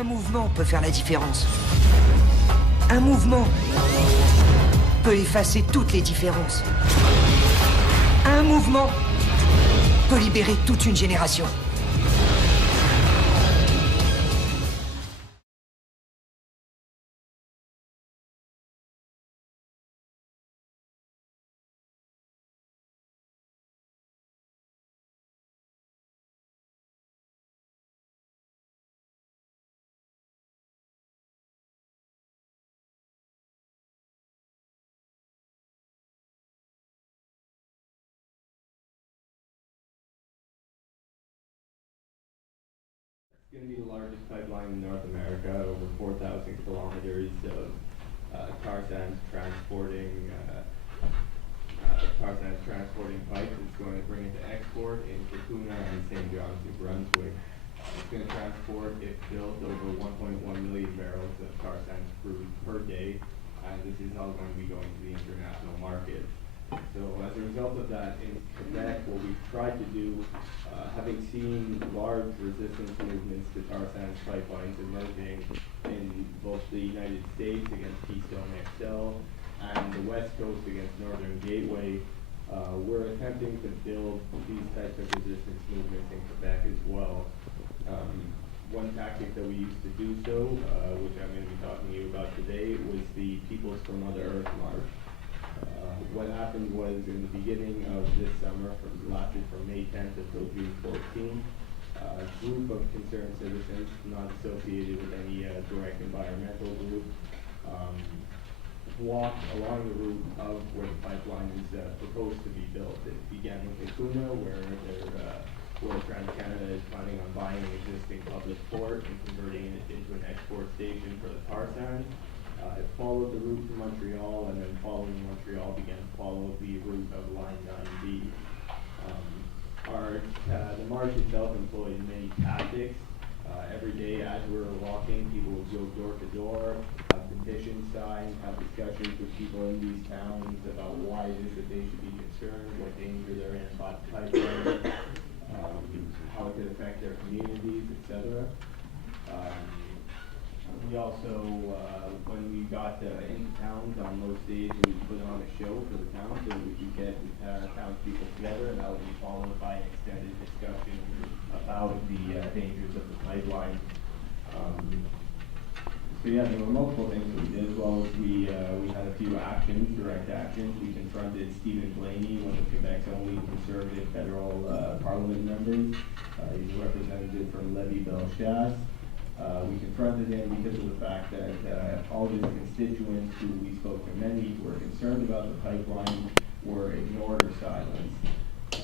Un mouvement peut faire la différence. Un mouvement peut effacer toutes les différences. Un mouvement peut libérer toute une génération. It's going to be the largest pipeline in North America, over 4,000 kilometers of tar sands transporting pipes. It's going to bring it to export in Cacouna and St. John's, New Brunswick. It's going to transport, if built, over 1.1 million barrels of tar sands crude per day, and this is all going to be going to the international market. So as a result of that, in Quebec, what we've tried to do, having seen large resistance movements to tar sands pipelines emerging in both the United States against Keystone XL and the West Coast against Northern Gateway, we're attempting to build these types of resistance movements in Quebec as well. One tactic that we used to do so, which I'm going to be talking to you about today, was the Peoples for Mother Earth March. What happened was in the beginning of this summer, lasted from May 10th until June 14th, a group of concerned citizens, not associated with any direct environmental group, walked along the route of where the pipeline is proposed to be built. It began in Cacouna, where TransCanada is planning on buying an existing public port and converting it into an export station for the tar sands. It followed the route to Montreal, and then following Montreal began to follow the route of Line 9B. The march itself employed many tactics. Every day as we were walking, people would go door to door, have petitions signed, have discussions with people in these towns about why it is that they should be concerned, what danger they're in about the pipeline, how it could affect their communities, etc. We also, when we got into towns on most days, we put on a show for the town so that we could get townspeople together, and that would be followed by an extended discussion about the dangers of the pipeline. So yeah, there were multiple things that we did, as well as we had a few actions, direct actions. We confronted Stephen Blaney, one of Quebec's only conservative federal parliament members. He's a representative from Lévis-Bellechasse. We confronted him because of the fact that all of his constituents, who we spoke to many, who were concerned about the pipeline, were ignored or silenced.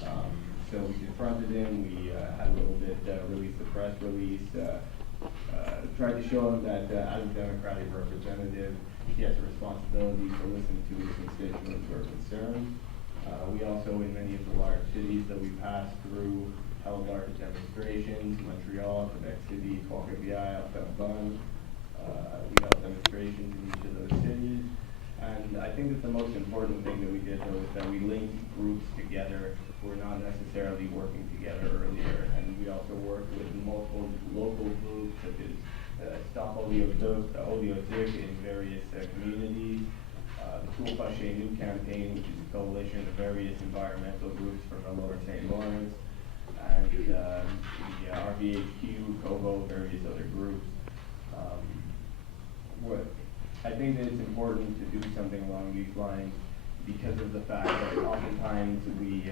So we confronted him. We had a little bit, released a press release, tried to show him that as a Democratic representative, he has a responsibility to listen to his constituents who are concerned. We also, in many of the large cities that we passed through, held large demonstrations, Montreal, Quebec City, Trois-Rivières, Terrebonne. We held demonstrations in each of those cities. And I think that the most important thing that we did, though, is that we linked groups together who were not necessarily working together earlier. And we also worked with multiple local groups, such as Stop Oléoduc in various communities, the Tout Pas Chez Nous campaign, which is a coalition of various environmental groups from the Lower St. Lawrence, and the RVHQ, COVO, various other groups. I think that it's important to do something along these lines because of the fact that oftentimes we,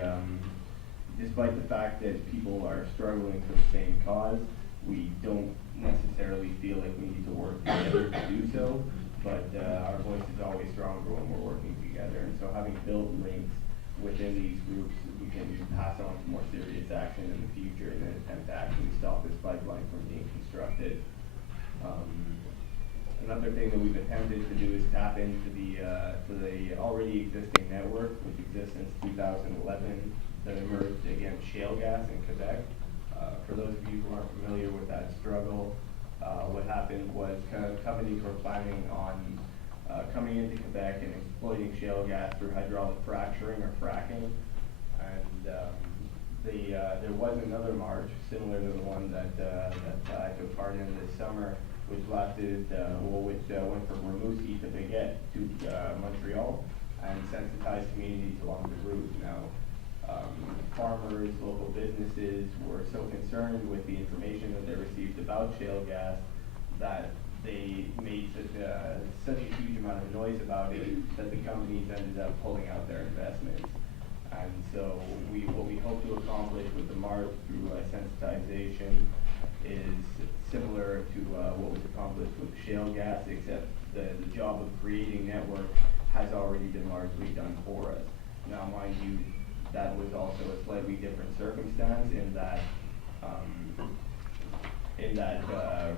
despite the fact that people are struggling for the same cause, we don't necessarily feel like we need to work together to do so, but our voice is always stronger when we're working together. And so having built links within these groups, we can pass on to more serious action in the future in an attempt to actually stop this pipeline from being constructed. Another thing that we've attempted to do is tap into the already existing network, which exists since 2011, that emerged against shale gas in Quebec. For those of you who aren't familiar with that struggle, what happened was companies were planning on coming into Quebec and exploiting shale gas through hydraulic fracturing or fracking. And there was another march, similar to the one that I took part in this summer, which went from Rimouski to Brigade to Montreal, and sensitized communities along the route. Now, farmers, local businesses were so concerned with the information that they received about shale gas that they made such a huge amount of noise about it that the companies ended up pulling out their investments. And so what we hope to accomplish with the march through sensitization is similar to what was accomplished with shale gas, except the job of creating network has already been largely done for us. Now, mind you, that was also a slightly different circumstance in that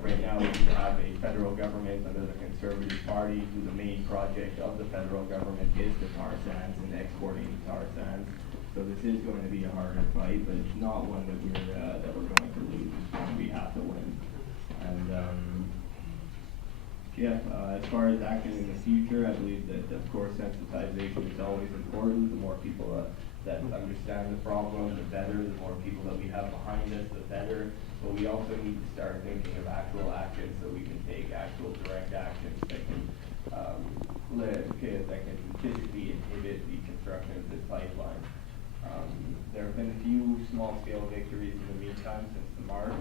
right now we have a federal government under the Conservative Party who the main project of the federal government is the tar sands and exporting the tar sands. So this is going to be a harder fight, but it's not one that we're going to lose. It's one we have to win. And as far as acting in the future, I believe that of course sensitization is always important. The more people that understand the problem, the better. The more people that we have behind us, the better. But we also need to start thinking of actual actions so we can take actual direct actions that can physically inhibit the construction of this pipeline. There have been a few small-scale victories in the meantime since the march.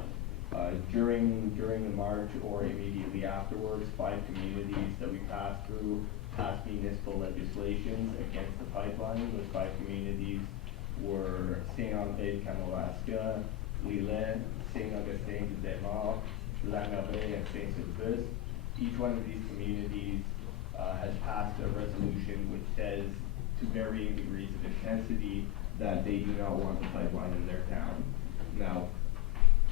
During the march or immediately afterwards, 5 communities that we passed through passed municipal legislation against the pipeline. Those 5 communities were Saint-André-de-Kamouraska, Lille, Saint-Augustin-de-Desmaures, Lanaudet, and Saint-Sulpice. Each one of these communities has passed a resolution which says, to varying degrees of intensity, that they do not want the pipeline in their town. Now,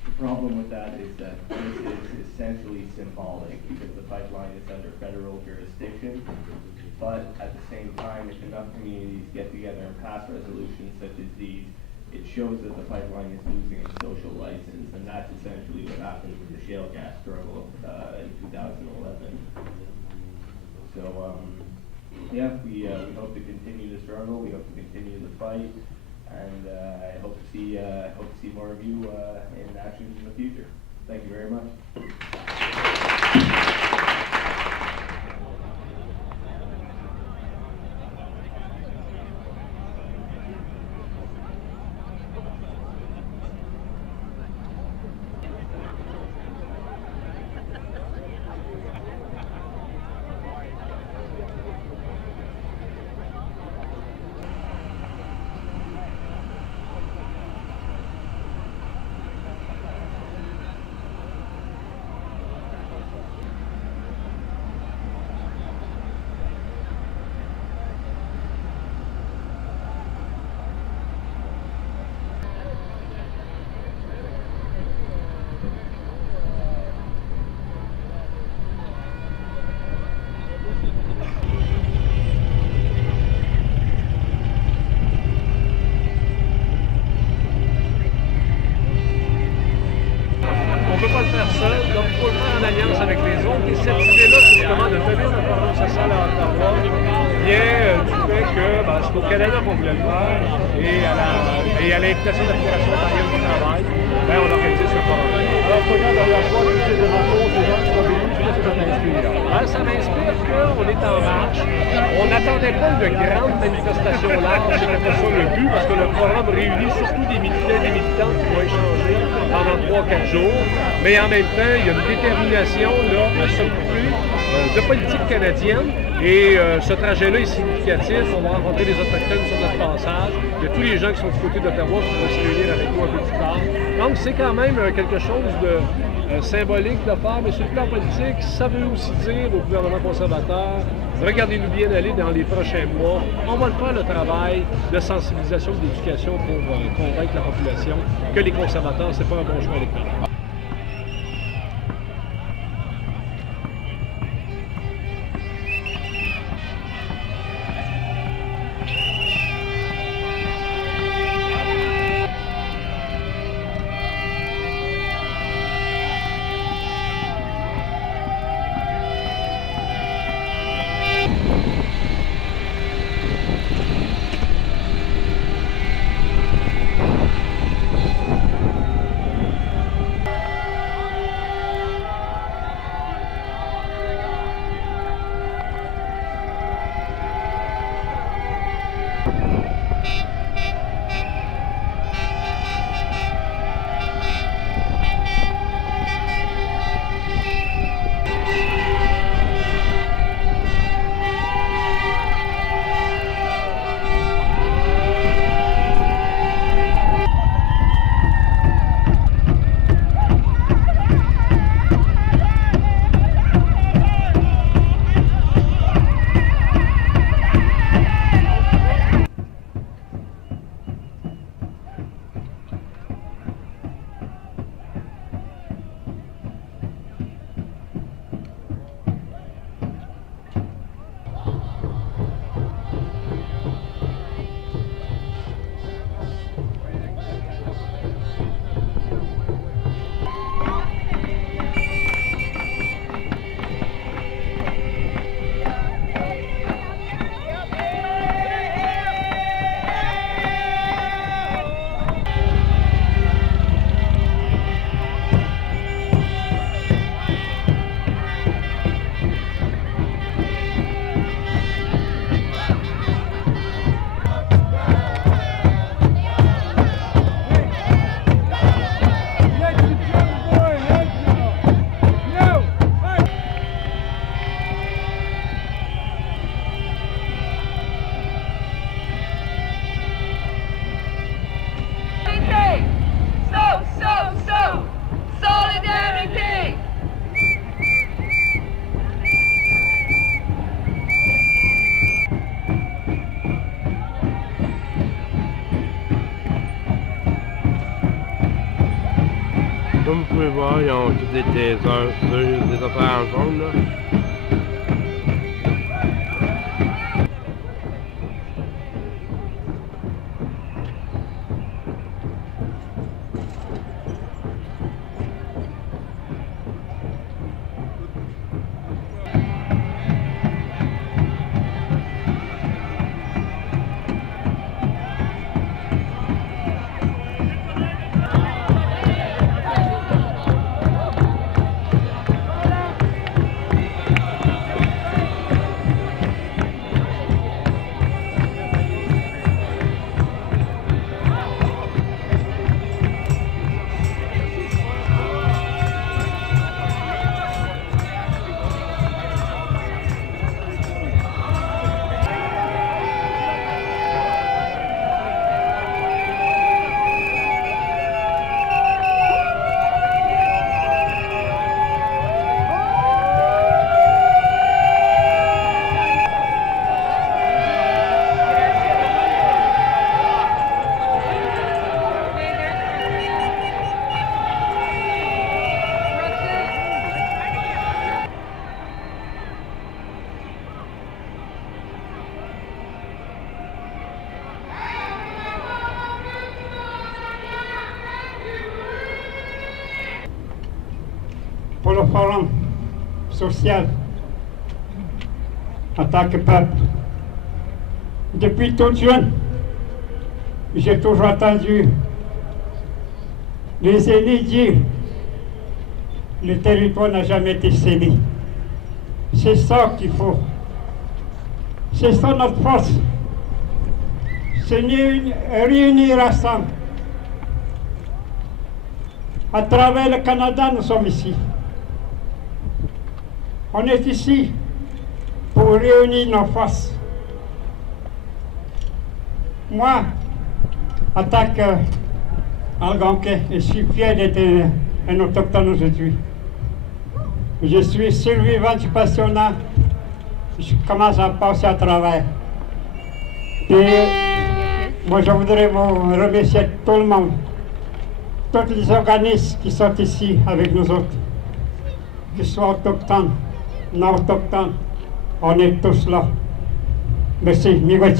the problem with that is that this is essentially symbolic because the pipeline is under federal jurisdiction, but at the same time, if enough communities get together and pass resolutions such as these, it shows that the pipeline is losing its social license, and that's essentially what happened with the shale gas struggle in 2011. So, we hope to continue the struggle. We hope to continue the fight. And I hope to see more of you in action in the future. Thank you very much. Donc il faut le faire en alliance avec les autres. Et cette idée-là, c'est justement de tenir le programme social à Ottawa vient du fait que c'est au Canada qu'on voulait le faire et à l'invitation de la Fédération ontarienne du travail, on organise ce programme. Alors, première dernière fois, tu fais des rencontres, des gens qui sont venus, qu'est-ce que ça t'inspire? Ça m'inspire qu'on est en marche. On n'attendait pas une grande manifestation large, c'était pas ça le but, parce que le programme réunit surtout des militants et des militantes qui vont échanger pendant 3-4 jours. Mais en même temps, il y a une détermination là, à s'occuper de politique canadienne. Et ce trajet-là est significatif. On va rencontrer les Autochtones sur notre passage. Il y a tous les gens qui sont du côté d'Ottawa qui vont se réunir avec nous un peu plus tard. Donc c'est quand même quelque chose de symbolique de faire, mais sur le plan politique, ça veut aussi dire au gouvernement conservateur, regardez-nous bien aller dans les prochains mois. On va le faire le travail de sensibilisation et d'éducation pour convaincre la population que les conservateurs, c'est pas un bon choix électoral. Comme vous pouvez voir, ils ont tous des affaires en jaune, là. Pour le forum social en tant que peuple. Depuis toute jeune, j'ai toujours entendu les aînés dire le territoire n'a jamais été cédé. C'est ça qu'il faut. C'est ça notre force. C'est réunir ensemble. À travers le Canada, nous sommes ici. On est ici pour réunir nos forces. Moi, en tant qu'Algonquin, je suis fier d'être un autochtone aujourd'hui. Je suis survivant du passionnat. Je commence à passer à travers. Et moi, je voudrais vous remercier tout le monde, tous les organismes qui sont ici avec nous autres, qu'ils soient autochtones, non autochtones, on est tous là. Merci, miigwech.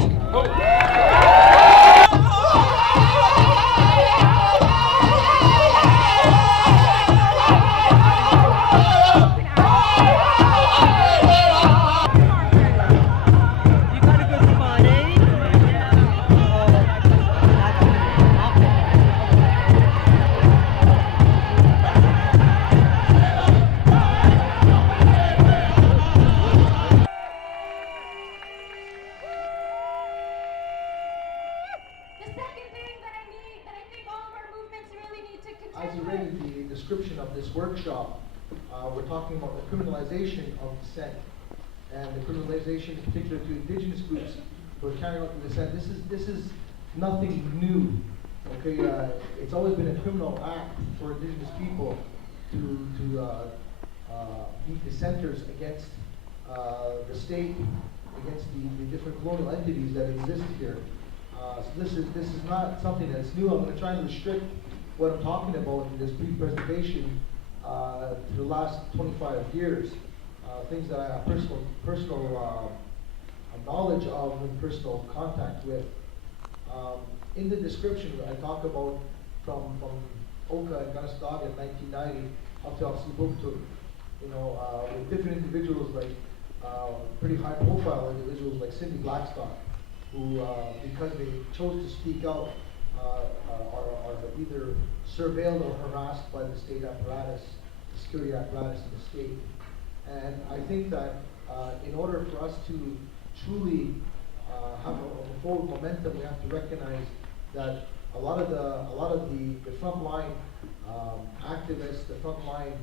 As you read in the description of this workshop, we're talking about the criminalization of dissent and the criminalization in particular to indigenous groups who are carrying out the dissent. This is nothing new. Okay, it's always been a criminal act for indigenous people to be dissenters against the state, against the different colonial entities that exist here. So this is not something that's new. I'm going to try and restrict what I'm talking about in this brief presentation to the last 25 years, things that I have personal knowledge of and personal contact with. In the description, I talk about from Oka and Ganastag in 1990 up to SAUVAGEAU, with different individuals like pretty high-profile individuals like Cindy Blackstock, who, because they chose to speak out, are either surveilled or harassed by the state apparatus, the security apparatus in the state. And I think that in order for us to truly have a forward momentum, we have to recognize that a lot of the frontline activists, the frontline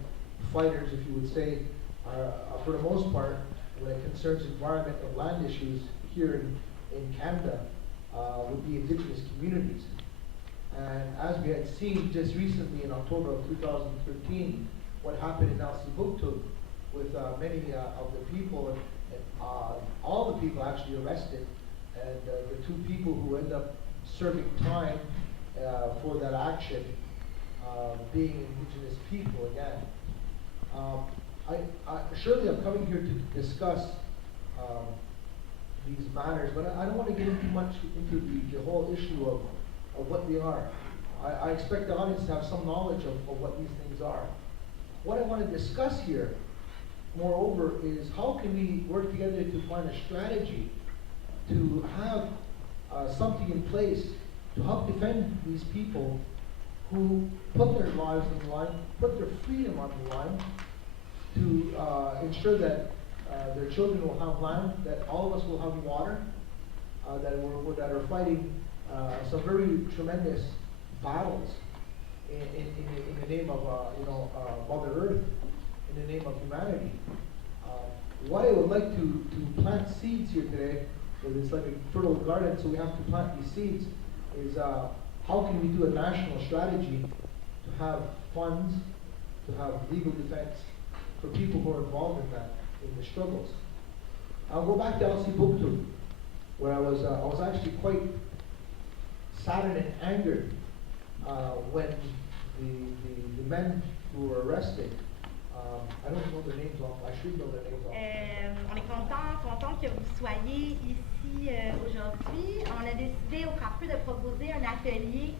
fighters, if you would say, are for the most part, when it concerns environment and land issues here in Canada, would be indigenous communities. And as we had seen just recently in October of 2013, what happened in SAUVAGEAU with many of the people, and all the people actually arrested, and the two people who end up serving time for that action, being indigenous people again. Surely I'm coming here to discuss these matters, but I don't want to get into much into the whole issue of what they are. I expect the audience to have some knowledge of what these things are. What I want to discuss here, moreover, is how can we work together to find a strategy to have something in place to help defend these people who put their lives on the line, put their freedom on the line, to ensure that their children will have land, that all of us will have water, that are fighting some very tremendous battles in the name of Mother Earth, in the name of humanity. What I would like to plant seeds here today, because it's like a fertile garden, so we have to plant these seeds, is how can we do a national strategy to have funds, to have legal defense for people who are involved in that, in the struggles. I'll go back to Buktu, where I was actually quite saddened and angered when the men who were arrested, I don't know their names off, I should know their names off. On est content que vous soyez ici aujourd'hui. On a décidé au Frappeux de proposer un atelier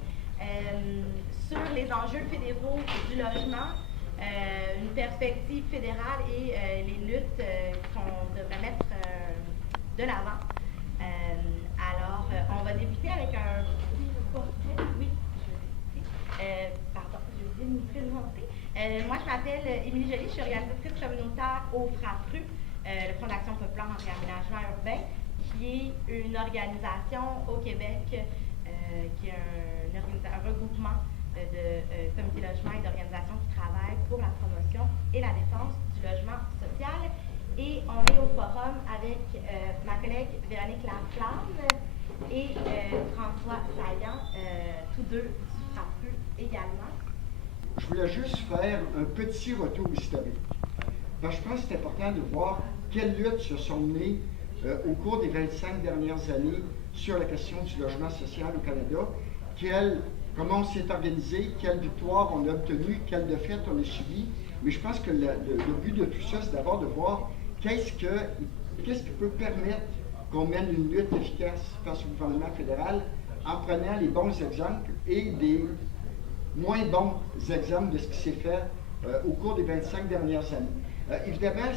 sur les enjeux fédéraux du logement, une perspective fédérale et les luttes qu'on devrait mettre de l'avant. Alors, on va débuter avec un petit portrait. Oui, pardon, j'ai oublié de nous présenter. Moi, je m'appelle Émilie Joly, je suis organisatrice communautaire au Frappeux, le Fonds d'action populaire en réaménagement urbain, qui est une organisation au Québec qui est un regroupement de comités logement et d'organisations qui travaillent pour la promotion et la défense du logement social. Et on est au forum avec ma collègue Véronique Laflamme et François Saillant, tous deux du Frappeux également. Je voulais juste faire un petit retour historique. Ben, je pense que c'est important de voir quelles luttes se sont menées au cours des 25 dernières années sur la question du logement social au Canada, comment on s'est organisé, quelles victoires on a obtenues, quelles défaites on a subies. Mais je pense que le but de tout ça, c'est d'abord de voir qu'est-ce qui peut permettre qu'on mène une lutte efficace face au gouvernement fédéral en prenant les bons exemples et des moins bons exemples de ce qui s'est fait au cours des 25 dernières années. Évidemment,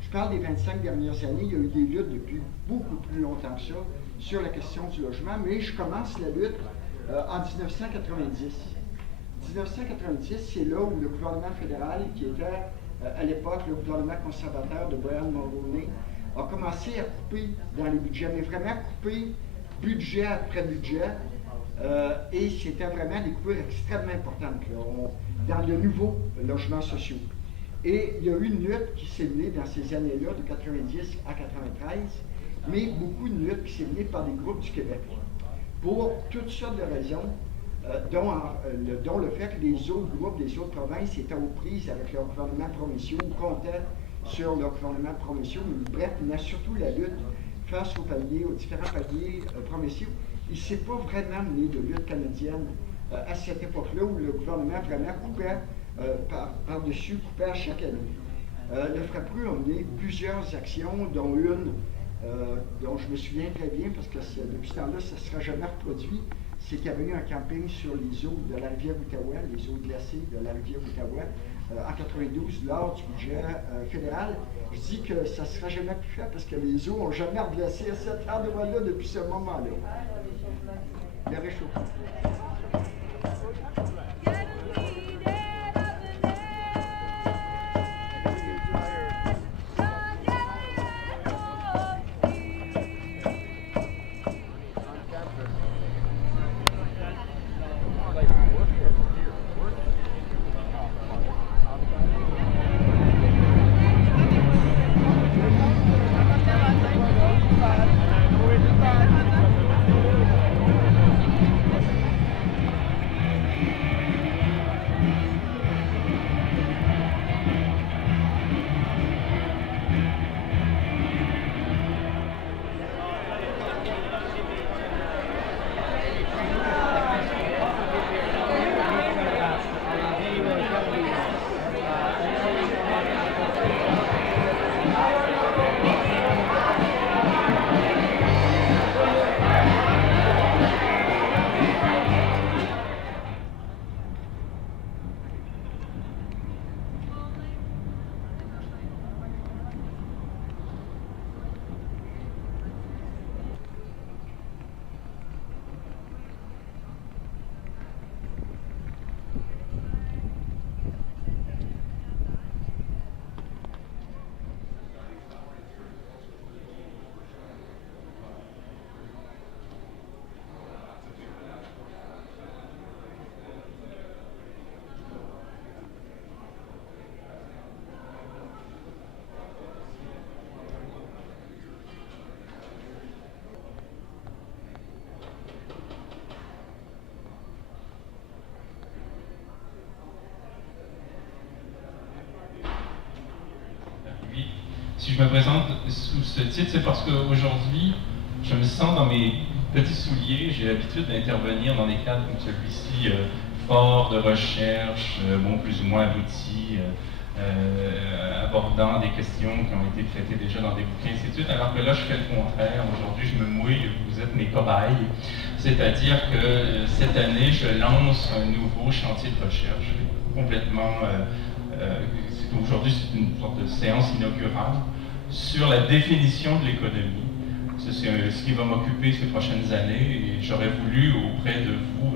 je parle des 25 dernières années, il y a eu des luttes depuis beaucoup plus longtemps que ça sur la question du logement, mais je commence la lutte en 1990. 1990, c'est là où le gouvernement fédéral, qui était à l'époque le gouvernement conservateur de Brian Mulroney, a commencé à couper dans les budgets, mais vraiment couper budget après budget. Et c'était vraiment des coupures extrêmement importantes là, dans de nouveaux logements sociaux. Et il y a eu une lutte qui s'est menée dans ces années-là, de 90 à 93, mais beaucoup de luttes qui s'est menée par des groupes du Québec, pour toutes sortes de raisons, dont le fait que les autres groupes des autres provinces étaient aux prises avec leurs gouvernements provinciaux ou comptaient sur leurs gouvernements provinciaux. Bref, mais surtout la lutte face aux différents paliers provinciaux. Il ne s'est pas vraiment mené de lutte canadienne à cette époque-là où le gouvernement vraiment coupait par-dessus, coupait à chaque année. Le Frappeux a mené plusieurs actions, dont une dont je me souviens très bien parce que depuis ce temps-là, ça ne sera jamais reproduit. C'est qu'il y avait eu un camping sur les eaux de la rivière Outaouais, les eaux glacées de la rivière Outaouais, en 92, lors du budget fédéral. Je dis que ça ne sera jamais plus fait parce que les eaux n'ont jamais reglacé à cet endroit-là depuis ce moment-là. Le réchauffement. Si je me présente sous ce titre, c'est parce qu'aujourd'hui, je me sens dans mes petits souliers. J'ai l'habitude d'intervenir dans des cadres comme celui-ci, forts de recherche, bon, plus ou moins aboutis, abordant des questions qui ont été traitées déjà dans des bouquins, ainsi de suite, alors que là, je fais le contraire. Aujourd'hui, je me mouille, vous êtes mes cobayes. C'est-à-dire que cette année, je lance un nouveau chantier de recherche, complètement... aujourd'hui, c'est une sorte de séance inaugurale sur la définition de l'économie. C'est ce qui va m'occuper ces prochaines années, et j'aurais voulu, auprès de vous,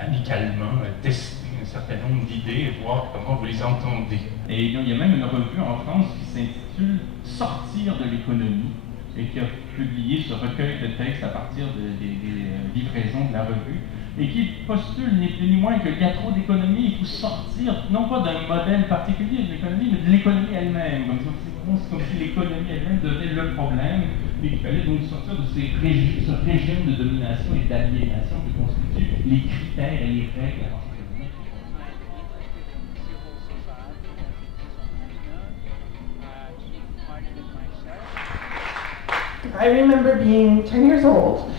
amicalement, tester un certain nombre d'idées et voir comment vous les entendez. Et il y a même une revue en France qui s'intitule « Sortir de l'économie » et qui a publié ce recueil de textes à partir des livraisons de la revue, et qui postule ni plus ni moins qu'il y a trop d'économie, il faut sortir, non pas d'un modèle particulier de l'économie, mais de l'économie elle-même. C'est comme si l'économie elle-même devenait le problème, et qu'il fallait donc sortir de ce régime de domination et d'aliénation qui constitue les critères et les règles à l'enseignement. I remember being 10 years old,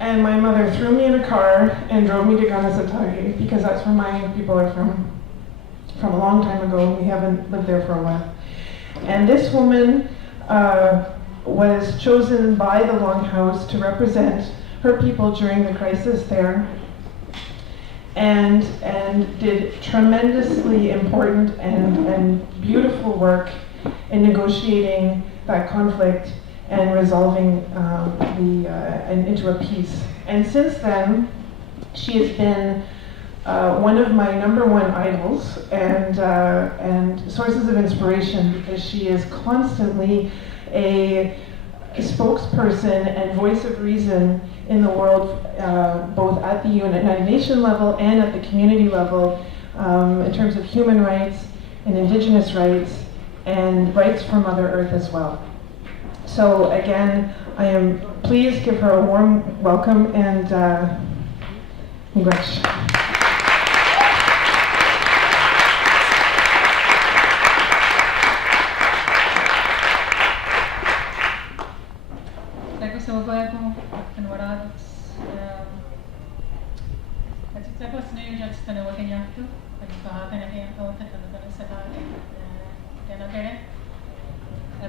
and my mother threw me in a car and drove me to Ganasatagi, because that's where my people are from a long time ago. We haven't lived there for a while. And this woman was chosen by the Longhouse to represent her people during the crisis there, and did tremendously important and beautiful work in negotiating that conflict and resolving and into a peace. And since then, she has been one of my #1 idols and sources of inspiration, because she is constantly a spokesperson and voice of reason in the world, both at the United Nations level and at the community level, in terms of human rights and indigenous rights and rights for Mother Earth as well. So again, I am pleased to give her a warm welcome and congratulations.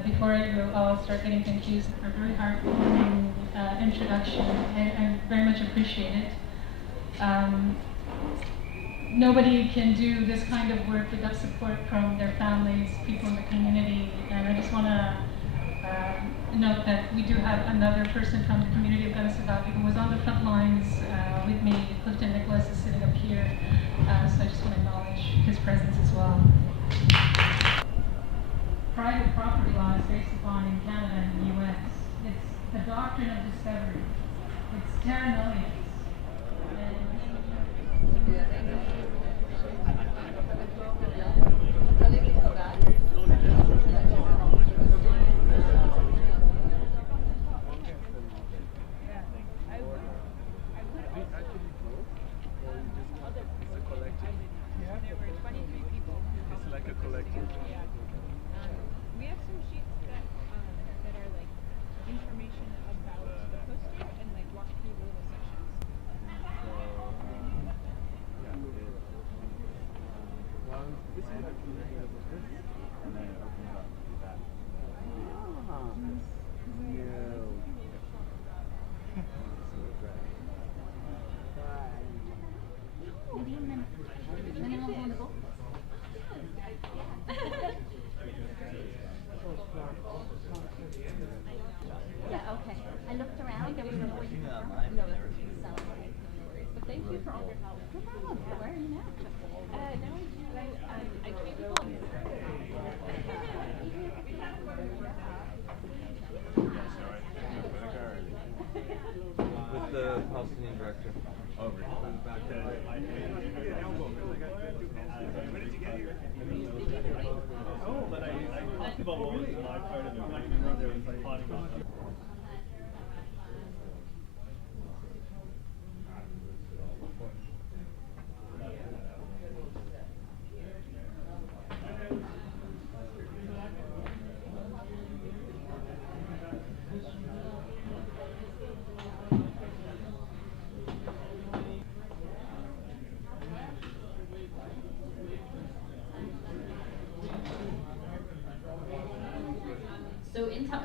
Before I'll start getting confused, a very heartwarming introduction. I very much appreciate it. Nobody can do this kind of work without support from their families, people in the community, and I just want to note that we do have another person from the community of Ganasatagi who was on the front lines with me. Clifton Nicholas is sitting up here, so I just want to acknowledge his presence as well. Private property law is based upon in Canada and the U.S. It's the doctrine of discovery. It's terra nullius.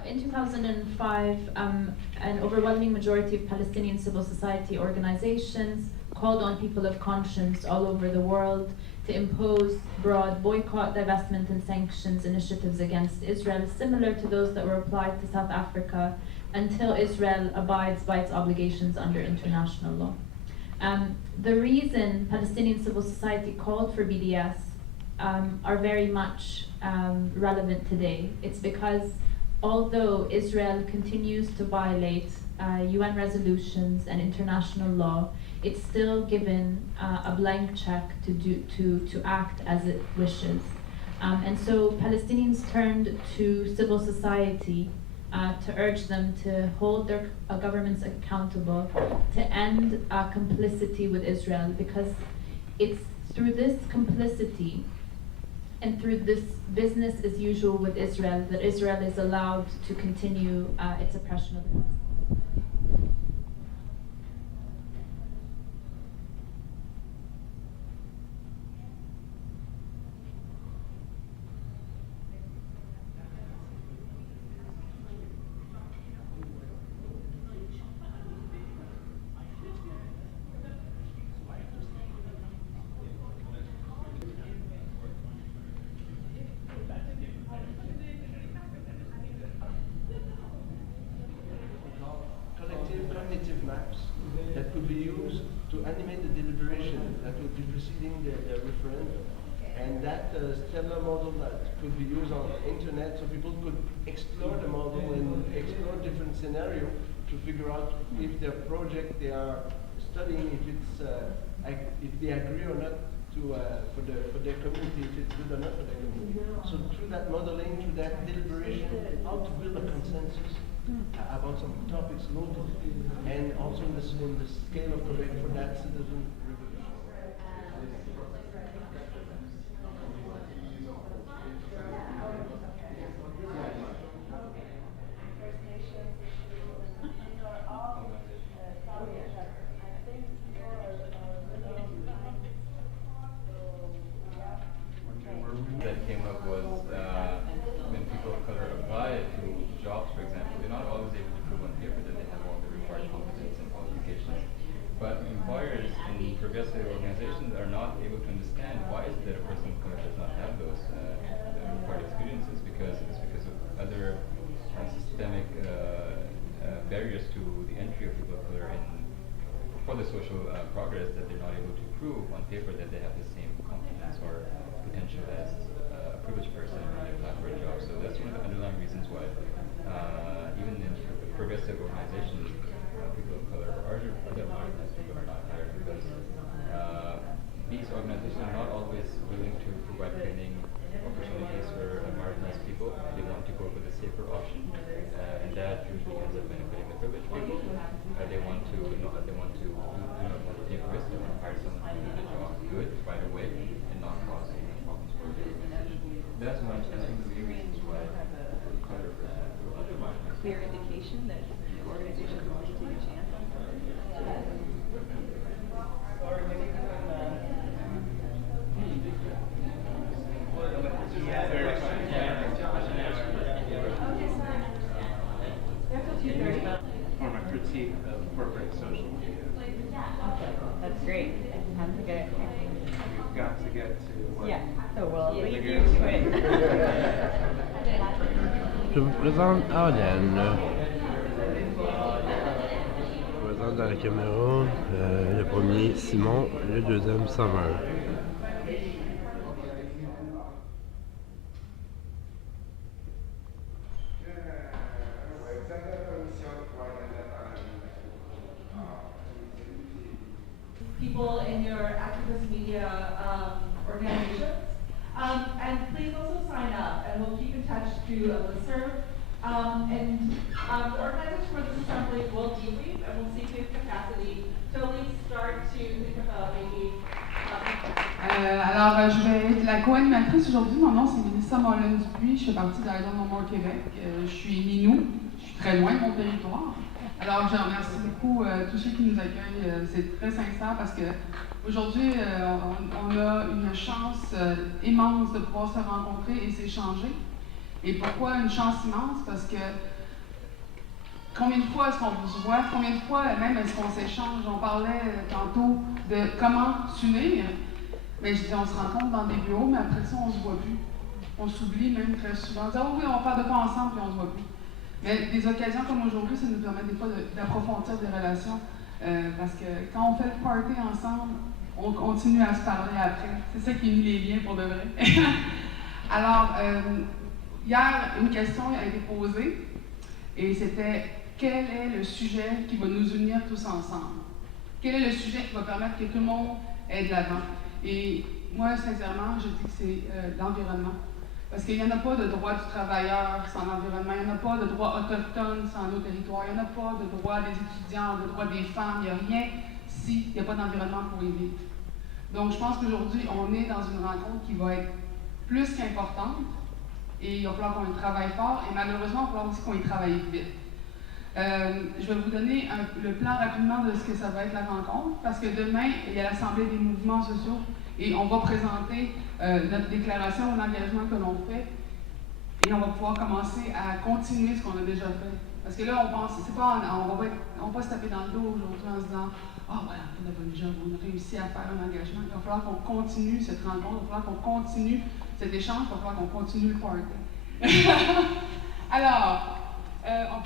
In 2005, an overwhelming majority of Palestinian civil society organizations called on people of conscience all over the world to impose broad boycott, divestment, and sanctions initiatives against Israel, similar to those that were applied to South Africa, until Israel abides by its obligations under international law. The reason Palestinian civil society called for BDS are very much relevant today. It's because although Israel continues to violate UN resolutions and international law, it's still given a blank check to act as it wishes. And so Palestinians turned to civil society to urge them to hold their governments accountable, to end complicity with Israel, because it's through this complicity and through this business as usual with Israel that Israel is allowed to continue its oppression of the Palestinians. Cognitive maps that could be used to animate the deliberation that would be preceding the referendum. And that stellar model that could be used on the internet so people could explore the model and explore different scenarios to figure out if their project they are studying, if it's if they agree or not to for their community, if it's good or not for their community. So through that modeling, through that deliberation, how to build a consensus about some topics locally, and also in the scale of Quebec for that citizen revolution. That came up was when people of color apply to jobs, for example, they're not always able to prove on paper that they have all the required competence and qualifications. But employers in progressive organizations are not able to understand why is it that a person of color does not have those required experiences, because it's because of other systemic barriers to the entry of people of color for the social progress, that they're not able to prove on paper that they have the same competence or potential as a privileged person when they apply for a job. So that's one of the underlying reasons why even in progressive organizations, people of color or other marginalized people are not hired, because these organizations are not always willing to provide training opportunities for marginalized people. They want to go for the safer option, and that usually ends up benefiting the privileged people. They want to do not want to take risks. They want to hire someone who can do the job good right away and not cause problems for the organization. That's one of the reasons why clear indication that the organization is willing to take a chance. Form a critique of corporate social media. That's great. Time to get it. We've got to get to what? Yeah. So we'll leave you to it. Je vous présente Arden. Je vous présente dans la caméra le premier Simon, le deuxième Summer. People in your activist media organizations. And please also sign up, and we'll keep in touch through a listserv. And the organizers for this assembly will debrief, and we'll see to capacity to at least start to think about maybe. Alors, je vais être la co-animatrice aujourd'hui. Mon nom, c'est Mélissa Mollin-Dupuis. Je fais partie d'I Don't Know More Québec. Je suis Minou. Je suis très loin de mon territoire. Alors, je remercie beaucoup tous ceux qui nous accueillent. C'est très sincère parce que aujourd'hui, on a une chance immense de pouvoir se rencontrer et s'échanger. Et pourquoi une chance immense? Parce que combien de fois est-ce qu'on se voit, combien de fois même est-ce qu'on s'échange. On parlait tantôt de comment s'unir. Mais je dis, on se rencontre dans des bureaux, mais après ça, on se voit plus. On s'oublie même très souvent. On dit, oh oui, on va faire de quoi ensemble, puis on se voit plus. Mais des occasions comme aujourd'hui, ça nous permet des fois d'approfondir des relations. Parce que quand on fait le party ensemble, on continue à se parler après. C'est ça qui unit les liens pour de vrai. Alors, hier, une question a été posée, et c'était quel est le sujet qui va nous unir tous ensemble? Quel est le sujet qui va permettre que tout le monde aille de l'avant? Et moi, sincèrement, je dis que c'est l'environnement. Parce qu'il n'y en a pas de droit du travailleur sans l'environnement, il n'y en a pas de droit autochtone sans nos territoires, il n'y en a pas de droit des étudiants, de droit des femmes, il n'y a rien s'il n'y a pas d'environnement pour y vivre. Donc, je pense qu'aujourd'hui, on est dans une rencontre qui va être plus qu'importante, et il va falloir qu'on y travaille fort, et malheureusement, il va falloir aussi qu'on y travaille vite. Je vais vous donner le plan rapidement de ce que ça va être la rencontre, parce que demain, il y a l'Assemblée des mouvements sociaux, et on va présenter notre déclaration d'engagement que l'on fait, et on va pouvoir commencer à continuer ce qu'on a déjà fait. Parce que là, on pense, c'est pas, on va pas se taper dans le dos aujourd'hui en se disant « Ah, voilà, on a fait la bonne job, on a réussi à faire un engagement. » Il va falloir qu'on continue cette rencontre, il va falloir qu'on continue cet échange, il va falloir qu'on continue le party. Alors,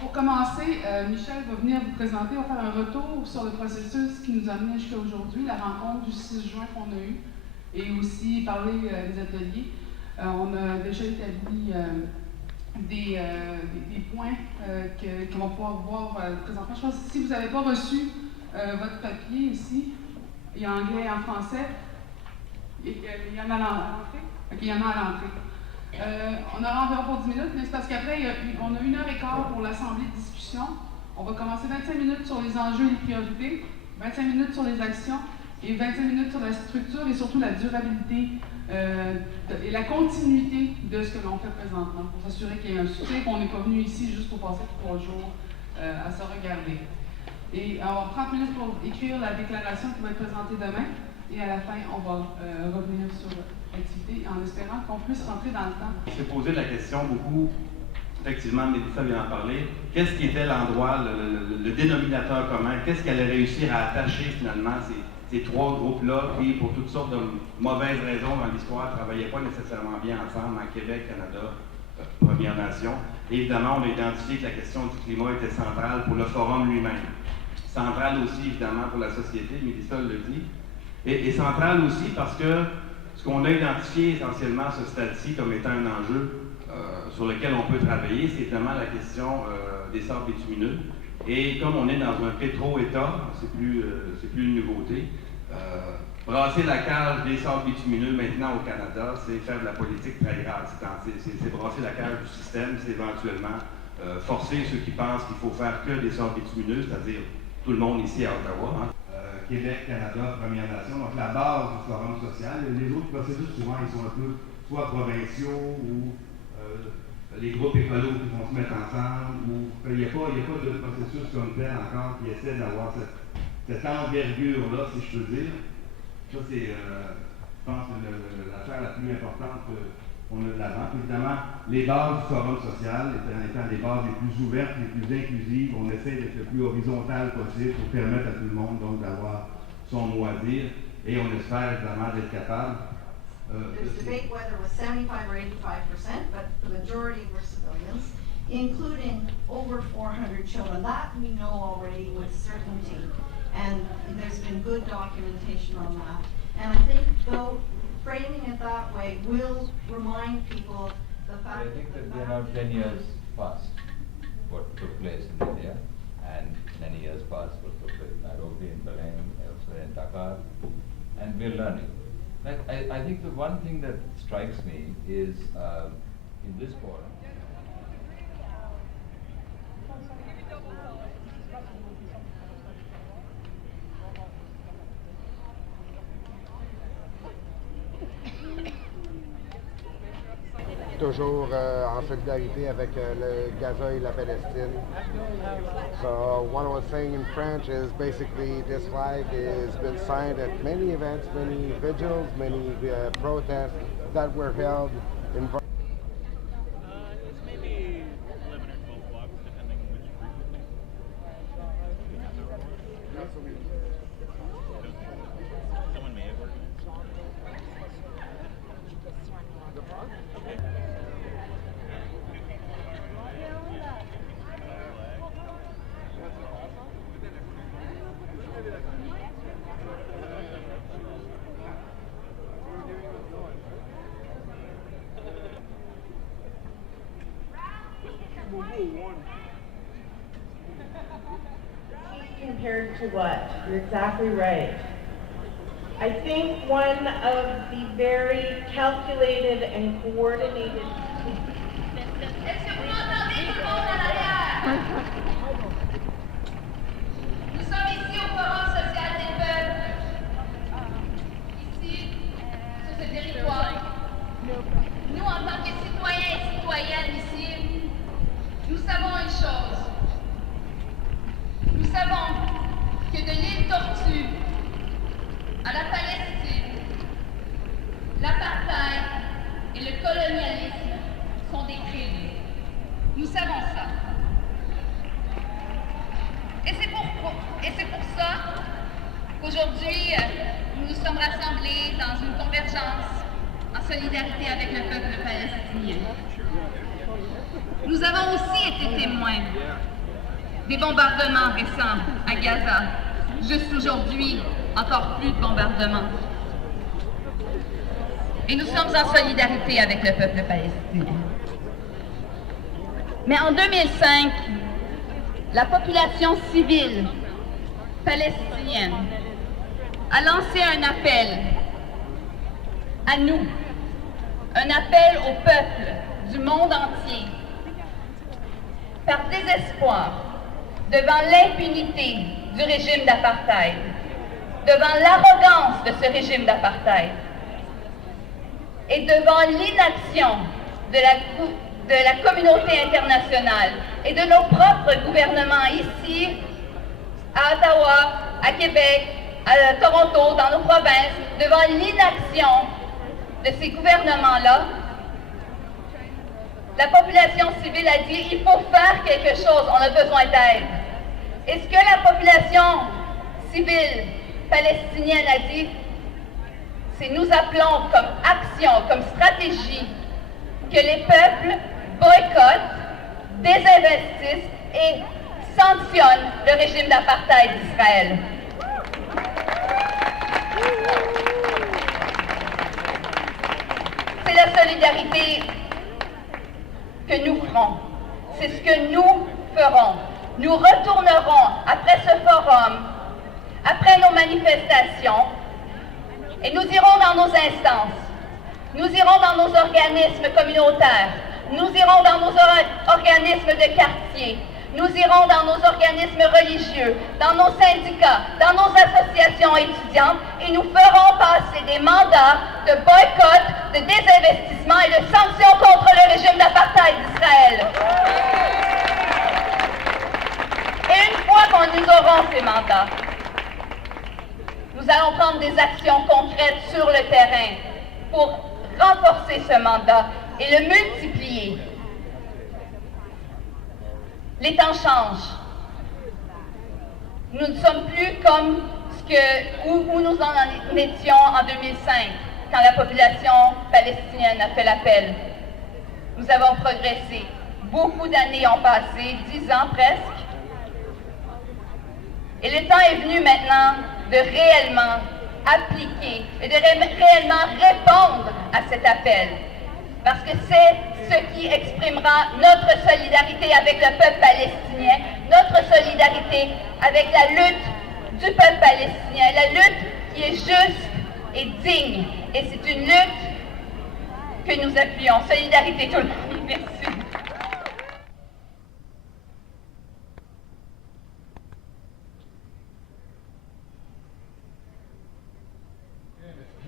pour commencer, Michel va venir vous présenter, on va faire un retour sur le processus qui nous a amené jusqu'à aujourd'hui, la rencontre du 6 juin qu'on a eue, et aussi parler des ateliers. On a déjà établi des points qu'on va pouvoir voir présentement. Je pense que si vous n'avez pas reçu votre papier ici, il y a anglais et en français, il y en a à l'entrée. Il y en a à l'entrée. On aura environ pour 10 minutes, mais c'est parce qu'après, on a 1h15 pour l'assemblée de discussion. On va commencer 25 minutes sur les enjeux et les priorités, 25 minutes sur les actions et 25 minutes sur la structure et surtout la durabilité et la continuité de ce que l'on fait présentement, pour s'assurer qu'il y ait un succès, qu'on n'est pas venu ici juste pour passer 3 jours à se regarder. Et on va avoir 30 minutes pour écrire la déclaration qui va être présentée demain, et à la fin, on va revenir sur l'activité en espérant qu'on puisse rentrer dans le temps. On s'est posé la question beaucoup, effectivement, Mélissa vient d'en parler, qu'est-ce qui était l'endroit, le dénominateur commun, qu'est-ce qu'elle allait réussir à attacher finalement ces 3 groupes-là qui, pour toutes sortes de mauvaises raisons dans l'histoire, ne travaillaient pas nécessairement bien ensemble en Québec, Canada, Premières Nations. Et évidemment, on a identifié que la question du climat était centrale pour le forum lui-même. Centrale aussi, évidemment, pour la société, Mélissa le dit. Et centrale aussi parce que ce qu'on a identifié essentiellement à ce stade-ci comme étant un enjeu sur lequel on peut travailler, c'est évidemment la question des sables bitumineux. Et comme on est dans un pétro-État, c'est plus une nouveauté, brasser la cage des sables bitumineux maintenant au Canada, c'est faire de la politique très grave. C'est brasser la cage du système, c'est éventuellement forcer ceux qui pensent qu'il faut faire que des sables bitumineux, c'est-à-dire tout le monde ici à Ottawa, Québec, Canada, Premières Nations, donc la base du forum social. Les autres processus, souvent, ils sont un peu soit provinciaux ou les groupes écolos qui vont se mettre ensemble, ou il n'y a pas de processus comme tel encore qui essaie d'avoir cette envergure-là, si je peux dire. Ça, c'est, je pense, l'affaire la plus importante qu'on a de l'avant. Évidemment, les bases du forum social étant les bases les plus ouvertes, les plus inclusives, on essaie d'être le plus horizontal possible pour permettre à tout le monde donc d'avoir son mot à dire, et on espère évidemment d'être capable. There's debate whether it was 75 or 85%, but the majority were civilians, including over 400 children. That we know already with certainty, and there's been good documentation on that. And I think, though, framing it that way will remind people the fact I think that we are now 10 years past what took place in India, and many years past what took place in Nairobi, in Belém, elsewhere in Dakar, and we're learning. I think the one thing that strikes me is in this forum. Toujours en solidarité avec le Gaza et la Palestine. So what I was saying in French is basically this flag has been signed at many events, many vigils, many protests that were held in it's maybe 11 or 12 blocks, depending on which group. Compared to what? You're exactly right. I think one of the very calculated and coordinated. Nous sommes ici au Forum social des peuples, ici, sur ce territoire. Nous, en tant que citoyens et citoyennes ici, nous savons une chose. Nous savons que de l'île Tortue à la Palestine, l'apartheid et le colonialisme sont des crimes. Nous savons ça. Et c'est pour ça qu'aujourd'hui, nous nous sommes rassemblés dans une convergence en solidarité avec le peuple palestinien. Nous avons aussi été témoins des bombardements récents à Gaza. Juste aujourd'hui, encore plus de bombardements. Et nous sommes en solidarité avec le peuple palestinien. Mais en 2005, la population civile palestinienne a lancé un appel à nous, un appel au peuple du monde entier, par désespoir devant l'impunité du régime d'apartheid, devant l'arrogance de ce régime d'apartheid et devant l'inaction de la communauté internationale et de nos propres gouvernements ici, à Ottawa, à Québec, à Toronto, dans nos provinces, devant l'inaction de ces gouvernements-là, la population civile a dit il faut faire quelque chose, on a besoin d'aide. Et ce que la population civile palestinienne a dit, c'est nous appelons comme action, comme stratégie, que les peuples boycottent, désinvestissent et sanctionnent le régime d'apartheid d'Israël. C'est la solidarité que nous ferons. C'est ce que nous ferons. Nous retournerons après ce forum, après nos manifestations, et nous irons dans nos instances, nous irons dans nos organismes communautaires, nous irons dans nos organismes de quartier, nous irons dans nos organismes religieux, dans nos syndicats, dans nos associations étudiantes, et nous ferons passer des mandats de boycott, de désinvestissement et de sanctions contre le régime d'apartheid d'Israël. Et une fois qu'on nous aurons ces mandats, nous allons prendre des actions concrètes sur le terrain pour renforcer ce mandat et le multiplier. Les temps changent. Nous ne sommes plus comme où nous en étions en 2005, quand la population palestinienne a fait l'appel. Nous avons progressé. Beaucoup d'années ont passé, 10 ans presque. Et le temps est venu maintenant de réellement appliquer et de réellement répondre à cet appel. Parce que c'est ce qui exprimera notre solidarité avec le peuple palestinien, notre solidarité avec la lutte du peuple palestinien, la lutte qui est juste et digne. Et c'est une lutte que nous appuyons. Solidarité tout le monde. Merci.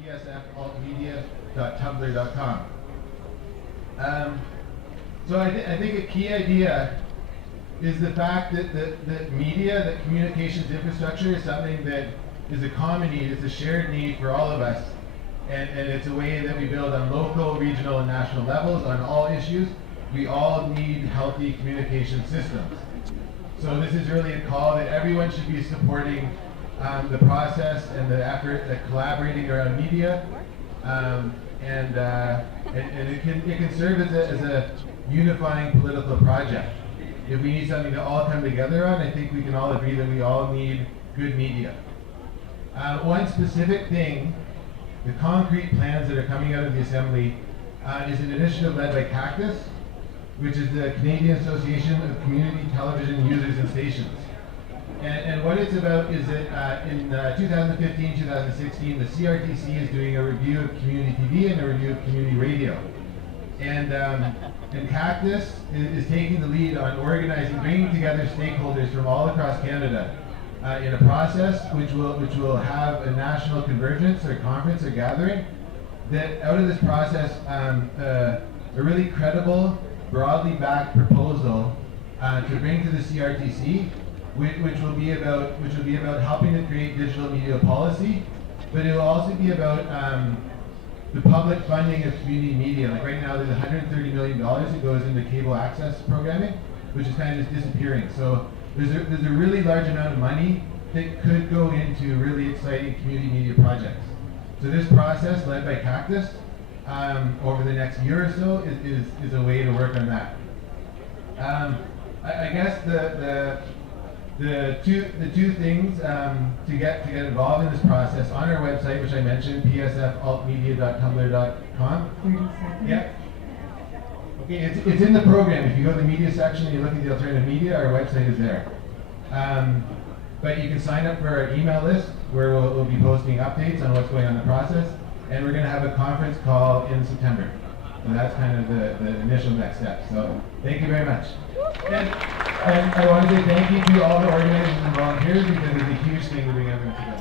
psfaltmedia.tumblr.com. So I think a key idea is the fact that media, that communications infrastructure is something that is a common need, it's a shared need for all of us. And it's a way that we build on local, regional, and national levels on all issues. We all need healthy communication systems. So this is really a call that everyone should be supporting the process and the effort at collaborating around media. And it can serve as a unifying political project. If we need something to all come together on, I think we can all agree that we all need good media. One specific thing, the concrete plans that are coming out of the Assembly, is an initiative led by Cactus, which is the Canadian Association of Community Television Users and Stations. And what it's about is that in 2015-2016, the CRTC is doing a review of community TV and a review of community radio. And Cactus is taking the lead on organizing, bringing together stakeholders from all across Canada in a process which will have a national convergence or conference or gathering. That out of this process, a really credible, broadly backed proposal to bring to the CRTC, which will be about helping to create digital media policy, but it will also be about the public funding of community media. Like right now, there's $130 million that goes into cable access programming, which is kind of just disappearing. So there's a really large amount of money that could go into really exciting community media projects. So this process, led by Cactus, over the next year or so, is a way to work on that. I guess the two things to get involved in this process on our website, which I mentioned, psfaltmedia.tumblr.com. Yeah. Okay, it's in the program. If you go to the media section and you look at the alternative media, our website is there. But you can sign up for our email list where we'll be posting updates on what's going on in the process, and we're going to have a conference call in September. So that's kind of the initial next step. So thank you very much. And I want to say thank you to all the organizers and volunteers because it's a huge thing to bring everyone together.